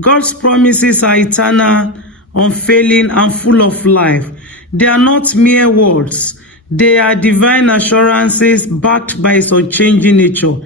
God's promises are eternal, unfailing, and full of life. They are not mere words. They are divine assurances backed by His unchanging nature.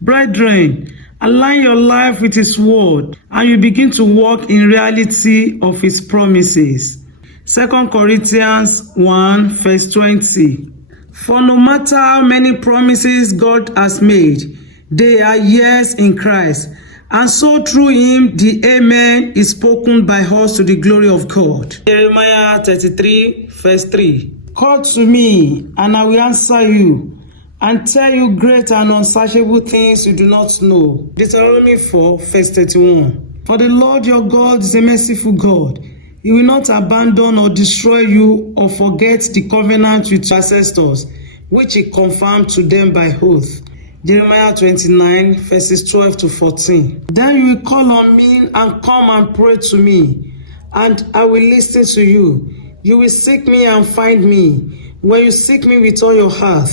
Brethren, align your life with His word, and you begin to walk in reality of His promises. 2 Corinthians 1 verse 20. For no matter how many promises God has made, they are yes in Christ. And so through Him, the Amen is spoken by us to the glory of God. Jeremiah 33 verse 3. Call to me, and I will answer you, and tell you great and unsearchable things you do not know. Deuteronomy 4 verse 31. For the Lord your God is a merciful God. He will not abandon or destroy you or forget the covenant with your ancestors, which He confirmed to them by oath. Jeremiah 29 verses 12 to 14. Then you will call on me and come and pray to me, and I will listen to you. You will seek me and find me. When you seek me with all your heart,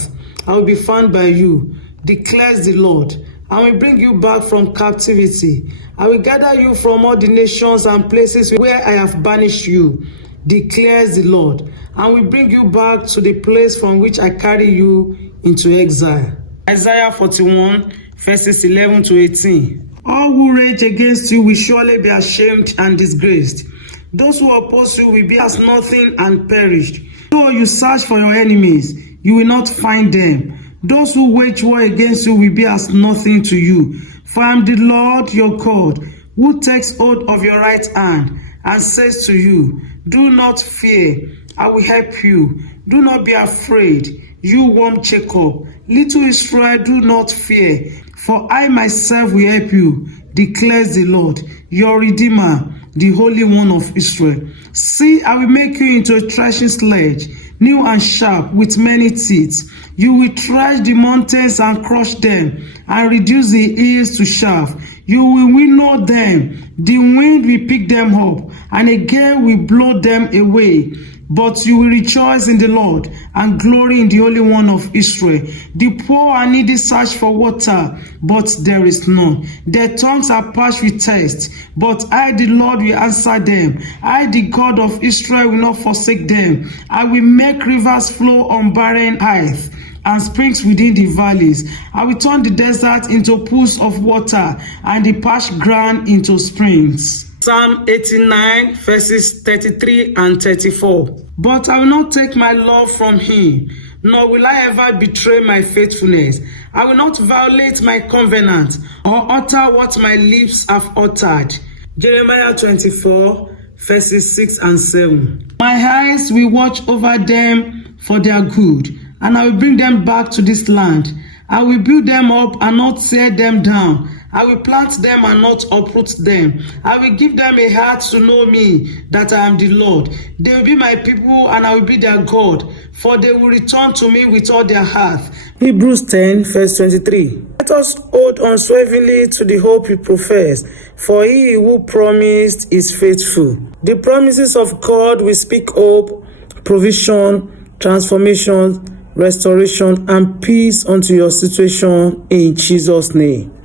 I will be found by you, declares the Lord. I will bring you back from captivity. I will gather you from all the nations and places where I have banished you, declares the Lord, and will bring you back to the place from which I carry you into exile. Isaiah 41 verses 11 to 18. All who rage against you will surely be ashamed and disgraced. Those who oppose you will be as nothing and perished. Though you search for your enemies, you will not find them. Those who wage war against you will be as nothing to you. For I am the Lord your God, who takes hold of your right hand and says to you, do not fear, I will help you. Do not be afraid, you warm Jacob. Little Israel, do not fear, for I myself will help you, declares the Lord, your Redeemer, the Holy One of Israel. See, I will make you into a threshing sledge, new and sharp, with many teeth. You will thresh the mountains and crush them, and reduce the hills to chaff. You will winnow them. The wind will pick them up, and a gale will blow them away. But you will rejoice in the Lord and glory in the Holy One of Israel. The poor and needy search for water, but there is none. Their tongues are parched with thirst, but I, the Lord, will answer them. I, the God of Israel, will not forsake them. I will make rivers flow on barren heights and springs within the valleys. I will turn the desert into pools of water and the parched ground into springs. Psalm 89 verses 33 and 34. But I will not take my love from him, nor will I ever betray my faithfulness. I will not violate my covenant or utter what my lips have uttered. Jeremiah 24 verses 6 and 7. My eyes will watch over them for their good, and I will bring them back to this land. I will build them up and not tear them down. I will plant them and not uproot them. I will give them a heart to know me, that I am the Lord. They will be my people, and I will be their God, for they will return to me with all their heart. Hebrews 10 verse 23. Let us hold unswervingly to the hope we profess, for he who promised is faithful. The promises of God will speak hope, provision, transformation, restoration, and peace unto your situation in Jesus' name.